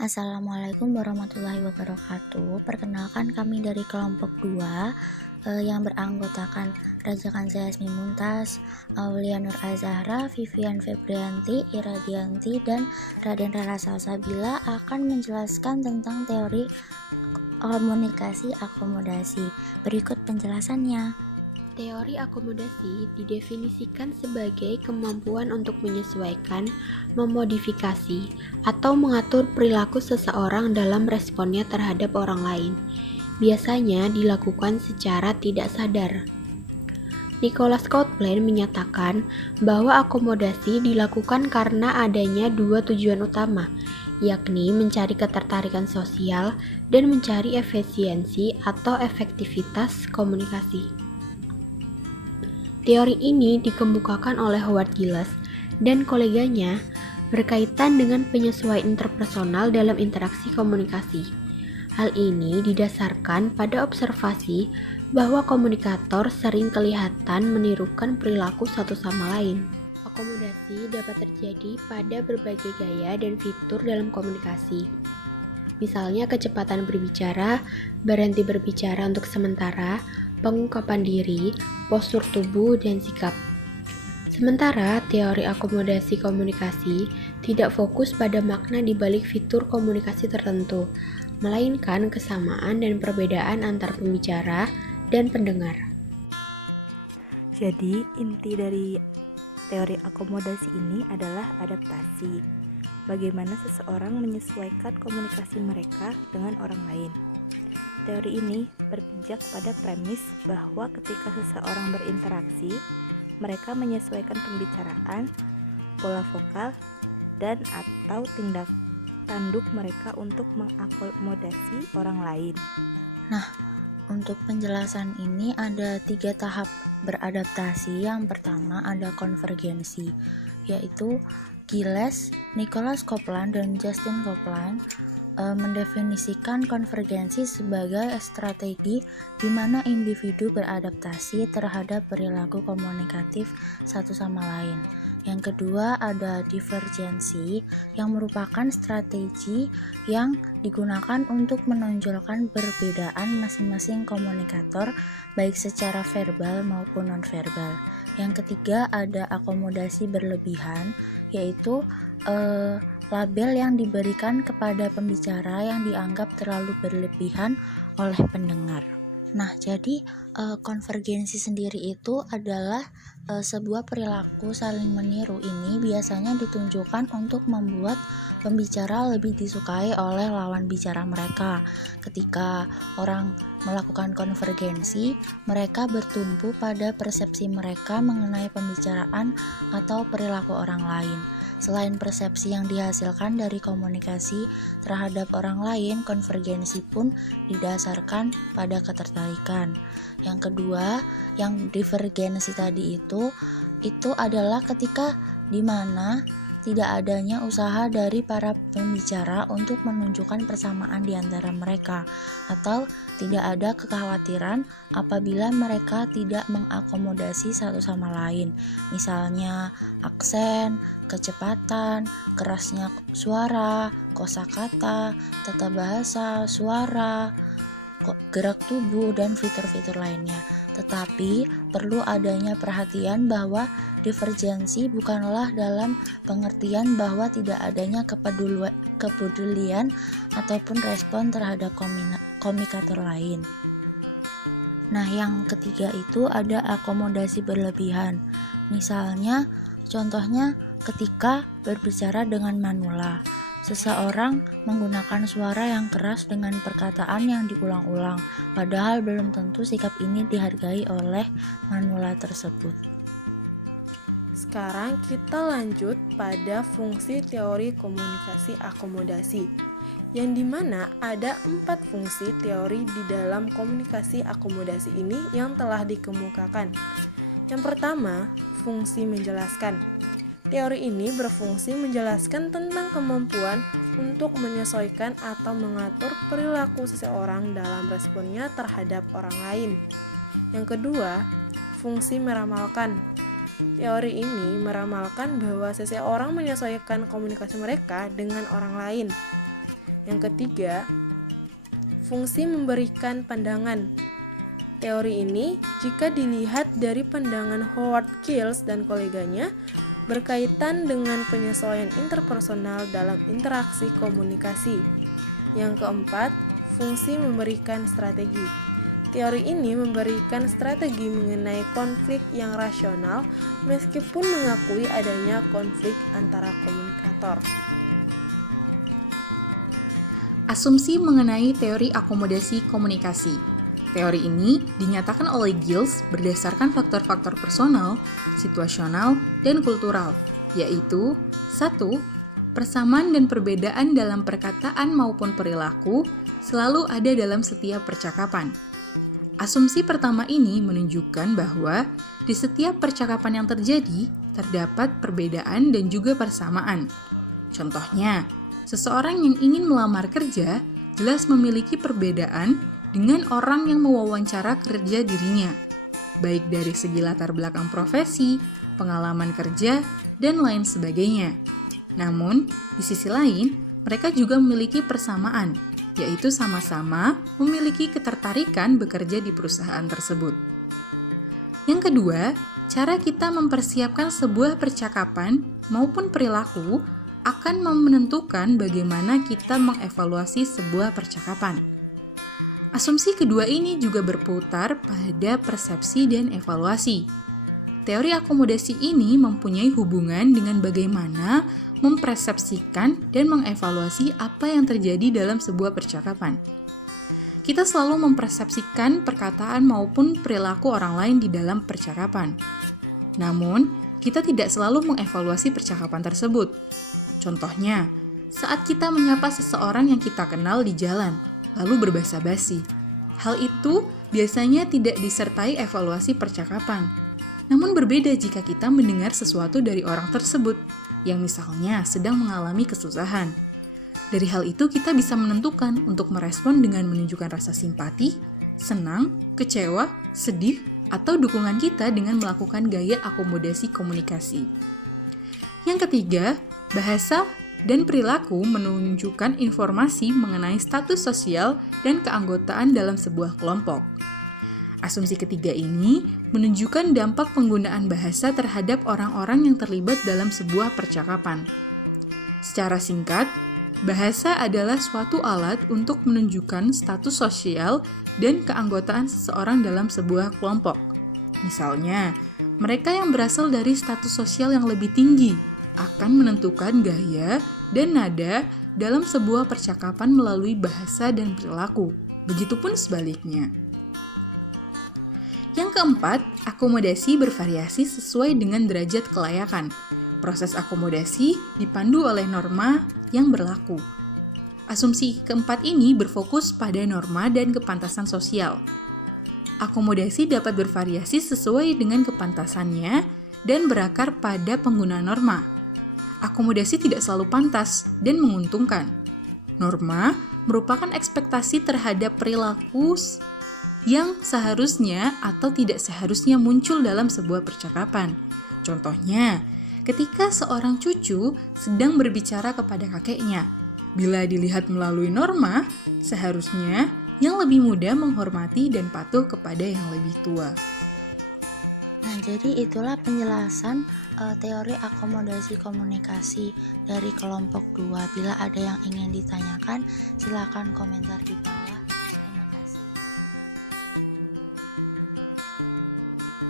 Assalamualaikum warahmatullahi wabarakatuh. Perkenalkan kami dari kelompok 2 yang beranggotakan Raja Kanza Yasmi Muntas, Aulia Nur Azahra, Vivian Febrianti, Iradianti, dan Raden Rara Salsabila akan menjelaskan tentang teori komunikasi akomodasi. Berikut penjelasannya. Teori akomodasi didefinisikan sebagai kemampuan untuk menyesuaikan, memodifikasi, atau mengatur perilaku seseorang dalam responnya terhadap orang lain. Biasanya dilakukan secara tidak sadar. Nicholas Copeland menyatakan bahwa akomodasi dilakukan karena adanya dua tujuan utama, yakni mencari ketertarikan sosial dan mencari efisiensi atau efektivitas komunikasi. Teori ini dikemukakan oleh Howard Gilles dan koleganya berkaitan dengan penyesuaian interpersonal dalam interaksi komunikasi. Hal ini didasarkan pada observasi bahwa komunikator sering kelihatan menirukan perilaku satu sama lain. Akomodasi dapat terjadi pada berbagai gaya dan fitur dalam komunikasi. Misalnya kecepatan berbicara, berhenti berbicara untuk sementara, pengungkapan diri, postur tubuh, dan sikap. Sementara teori akomodasi komunikasi tidak fokus pada makna di balik fitur komunikasi tertentu, melainkan kesamaan dan perbedaan antar pembicara dan pendengar. Jadi, inti dari teori akomodasi ini adalah adaptasi. Bagaimana seseorang menyesuaikan komunikasi mereka dengan orang lain. Teori ini berpijak pada premis bahwa ketika seseorang berinteraksi, mereka menyesuaikan pembicaraan, pola vokal, dan atau tindak tanduk mereka untuk mengakomodasi orang lain. Nah, untuk penjelasan ini ada 3 tahap beradaptasi. Yang pertama ada konvergensi, yaitu Gilles, Nicholas Copeland, dan Justin Copeland mendefinisikan konvergensi sebagai strategi di mana individu beradaptasi terhadap perilaku komunikatif satu sama lain. Yang kedua ada divergensi, yang merupakan strategi yang digunakan untuk menonjolkan perbedaan masing-masing komunikator baik secara verbal maupun nonverbal. Yang ketiga ada akomodasi berlebihan, yaitu label yang diberikan kepada pembicara yang dianggap terlalu berlebihan oleh pendengar. Nah, jadi konvergensi sendiri itu adalah sebuah perilaku saling meniru. Ini biasanya ditunjukkan untuk membuat pembicara lebih disukai oleh lawan bicara mereka. Ketika orang melakukan konvergensi, mereka bertumpu pada persepsi mereka mengenai pembicaraan atau perilaku orang lain. Selain persepsi yang dihasilkan dari komunikasi terhadap orang lain, konvergensi pun didasarkan pada ketertarikan. Yang kedua, yang divergensi tadi itu adalah ketika di mana tidak adanya usaha dari para pembicara untuk menunjukkan persamaan di antara mereka, atau tidak ada kekhawatiran apabila mereka tidak mengakomodasi satu sama lain. Misalnya aksen, kecepatan, kerasnya suara, kosakata, tata bahasa, suara, gerak tubuh, dan fitur-fitur lainnya. Tetapi perlu adanya perhatian bahwa divergensi bukanlah dalam pengertian bahwa tidak adanya kepedulian ataupun respon terhadap komunikator lain. Nah, yang ketiga itu ada akomodasi berlebihan. Misalnya, contohnya ketika berbicara dengan manula, seseorang menggunakan suara yang keras dengan perkataan yang diulang-ulang, padahal belum tentu sikap ini dihargai oleh manula tersebut. Sekarang kita lanjut pada fungsi teori komunikasi akomodasi, yang dimana ada 4 fungsi teori di dalam komunikasi akomodasi ini yang telah dikemukakan. Yang pertama, fungsi menjelaskan. Teori ini berfungsi menjelaskan tentang kemampuan untuk menyesuaikan atau mengatur perilaku seseorang dalam responnya terhadap orang lain. Yang kedua, fungsi meramalkan. Teori ini meramalkan bahwa seseorang menyesuaikan komunikasi mereka dengan orang lain. Yang ketiga, fungsi memberikan pandangan. Teori ini, jika dilihat dari pandangan Howard Giles dan koleganya, berkaitan dengan penyesuaian interpersonal dalam interaksi komunikasi. Yang keempat, fungsi memberikan strategi. Teori ini memberikan strategi mengenai konflik yang rasional meskipun mengakui adanya konflik antara komunikator. Asumsi mengenai teori akomodasi komunikasi. Teori ini dinyatakan oleh Giles berdasarkan faktor-faktor personal, situasional, dan kultural, yaitu 1. Persamaan dan perbedaan dalam perkataan maupun perilaku selalu ada dalam setiap percakapan. Asumsi pertama ini menunjukkan bahwa di setiap percakapan yang terjadi, terdapat perbedaan dan juga persamaan. Contohnya, seseorang yang ingin melamar kerja jelas memiliki perbedaan dengan orang yang mewawancara kerja dirinya, baik dari segi latar belakang profesi, pengalaman kerja, dan lain sebagainya. Namun, di sisi lain, mereka juga memiliki persamaan, yaitu sama-sama memiliki ketertarikan bekerja di perusahaan tersebut. Yang kedua, cara kita mempersiapkan sebuah percakapan maupun perilaku akan menentukan bagaimana kita mengevaluasi sebuah percakapan. Asumsi kedua ini juga berputar pada persepsi dan evaluasi. Teori akomodasi ini mempunyai hubungan dengan bagaimana mempersepsikan dan mengevaluasi apa yang terjadi dalam sebuah percakapan. Kita selalu mempersepsikan perkataan maupun perilaku orang lain di dalam percakapan. Namun, kita tidak selalu mengevaluasi percakapan tersebut. Contohnya, saat kita menyapa seseorang yang kita kenal di jalan, lalu berbasa basi. Hal itu biasanya tidak disertai evaluasi percakapan. Namun berbeda jika kita mendengar sesuatu dari orang tersebut, yang misalnya sedang mengalami kesusahan. Dari hal itu kita bisa menentukan untuk merespon dengan menunjukkan rasa simpati, senang, kecewa, sedih, atau dukungan kita dengan melakukan gaya akomodasi komunikasi. Yang ketiga, bahasa dan perilaku menunjukkan informasi mengenai status sosial dan keanggotaan dalam sebuah kelompok. Asumsi ketiga ini menunjukkan dampak penggunaan bahasa terhadap orang-orang yang terlibat dalam sebuah percakapan. Secara singkat, bahasa adalah suatu alat untuk menunjukkan status sosial dan keanggotaan seseorang dalam sebuah kelompok. Misalnya, mereka yang berasal dari status sosial yang lebih tinggi akan menentukan gaya dan nada dalam sebuah percakapan melalui bahasa dan perilaku. Begitupun sebaliknya. Yang keempat, akomodasi bervariasi sesuai dengan derajat kelayakan. Proses akomodasi dipandu oleh norma yang berlaku. Asumsi keempat ini berfokus pada norma dan kepantasan sosial. Akomodasi dapat bervariasi sesuai dengan kepantasannya dan berakar pada penggunaan norma. Akomodasi tidak selalu pantas dan menguntungkan. Norma merupakan ekspektasi terhadap perilaku yang seharusnya atau tidak seharusnya muncul dalam sebuah percakapan. Contohnya, ketika seorang cucu sedang berbicara kepada kakeknya, bila dilihat melalui norma, seharusnya yang lebih muda menghormati dan patuh kepada yang lebih tua. Nah, jadi itulah penjelasan teori akomodasi komunikasi dari kelompok 2. Bila ada yang ingin ditanyakan, silakan komentar di bawah.